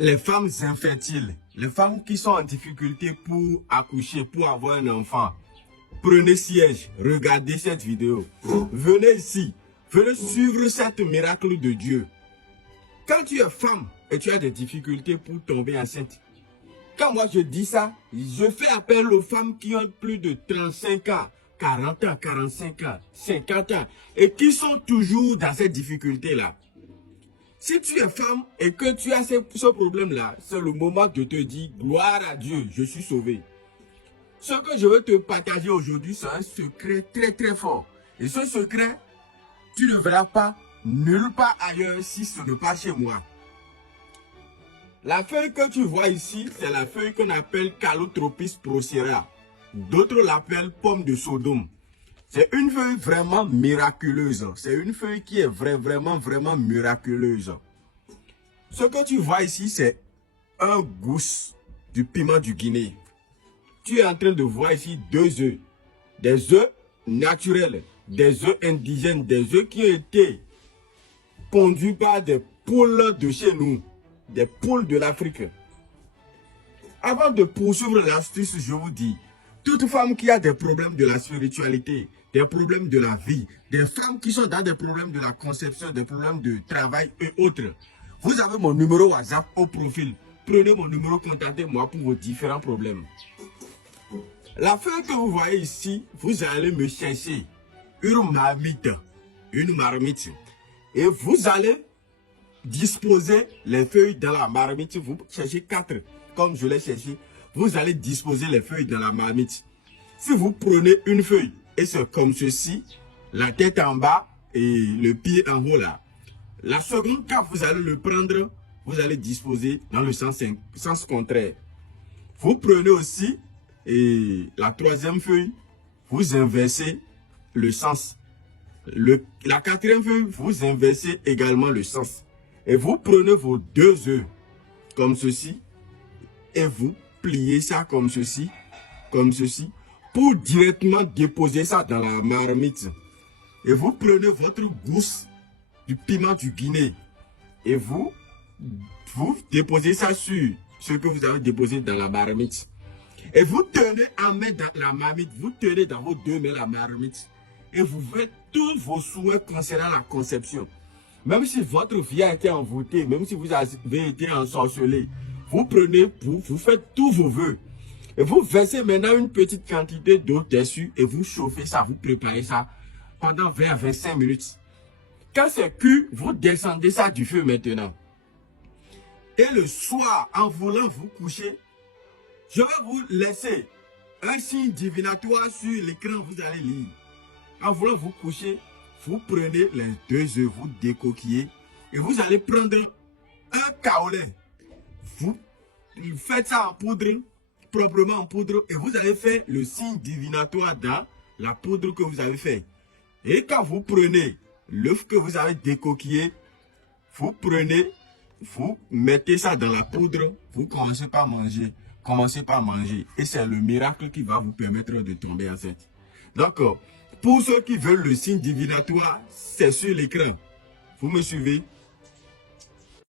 Les femmes infertiles, les femmes qui sont en difficulté pour accoucher, pour avoir un enfant, prenez siège, regardez cette vidéo. Venez ici, venez suivre cette miracle de Dieu. Quand tu es femme et tu as des difficultés pour tomber enceinte, quand moi je dis ça, je fais appel aux femmes qui ont plus de 35 ans, 40 ans, 45 ans, 50 ans, et qui sont toujours dans cette difficulté-là. Si tu es femme et que tu as ce problème-là, c'est le moment de te dire, gloire à Dieu, je suis sauvé. Ce que je veux te partager aujourd'hui, c'est un secret très très fort. Et ce secret, tu ne verras pas nulle part ailleurs si ce n'est pas chez moi. La feuille que tu vois ici, c'est la feuille qu'on appelle Calotropis procera. D'autres l'appellent pomme de Sodome. C'est une feuille vraiment miraculeuse. C'est une feuille qui est vraiment miraculeuse. Ce que tu vois ici, c'est un gousse du piment du Guinée. Tu es en train de voir ici 2 œufs. Des œufs naturels, des œufs indigènes, des œufs qui ont été pondus par des poules de chez nous, des poules de l'Afrique. Avant de poursuivre l'astuce, je vous dis, toute femme qui a des problèmes de la spiritualité, des problèmes de la vie, des femmes qui sont dans des problèmes de la conception, des problèmes de travail et autres, vous avez mon numéro WhatsApp au profil. Prenez mon numéro, contactez-moi pour vos différents problèmes. La feuille que vous voyez ici, vous allez me chercher une marmite. Et vous allez disposer les feuilles dans la marmite. Vous cherchez 4, comme je l'ai cherché. Vous allez disposer les feuilles dans la marmite. Si vous prenez une feuille, et c'est comme ceci, la tête en bas et le pied en haut là. La seconde, quand vous allez le prendre, vous allez disposer dans le sens contraire. Vous prenez aussi et la troisième feuille, vous inversez le sens. La quatrième feuille, vous inversez également le sens. Et vous prenez vos 2 œufs, comme ceci, et vous pliez ça comme ceci, pour directement déposer ça dans la marmite. Et vous prenez votre gousse du piment du Guinée, et vous déposez ça sur ce que vous avez déposé dans la marmite. Et vous tenez en main dans la marmite, vous tenez dans vos 2 mains la marmite. Et vous faites tous vos souhaits concernant la conception. Même si votre vie a été envoûtée, même si vous avez été ensorcelé, vous prenez, vous faites tous vos vœux. Et vous versez maintenant une petite quantité d'eau dessus et vous chauffez ça, vous préparez ça pendant 20 à 25 minutes. Quand c'est cuit, vous descendez ça du feu maintenant. Et le soir, en voulant vous coucher, je vais vous laisser un signe divinatoire sur l'écran, vous allez lire. En voulant vous coucher, vous prenez les 2 œufs, vous décoquillez et vous allez prendre un kaolin. Vous faites ça en poudre, proprement en poudre, et vous allez faire le signe divinatoire dans la poudre que vous avez fait. Et quand vous prenez l'œuf que vous avez décoquillé, vous mettez ça dans la poudre, vous commencez par manger. Et c'est le miracle qui va vous permettre de tomber enceinte. Donc, pour ceux qui veulent le signe divinatoire, c'est sur l'écran. Vous me suivez?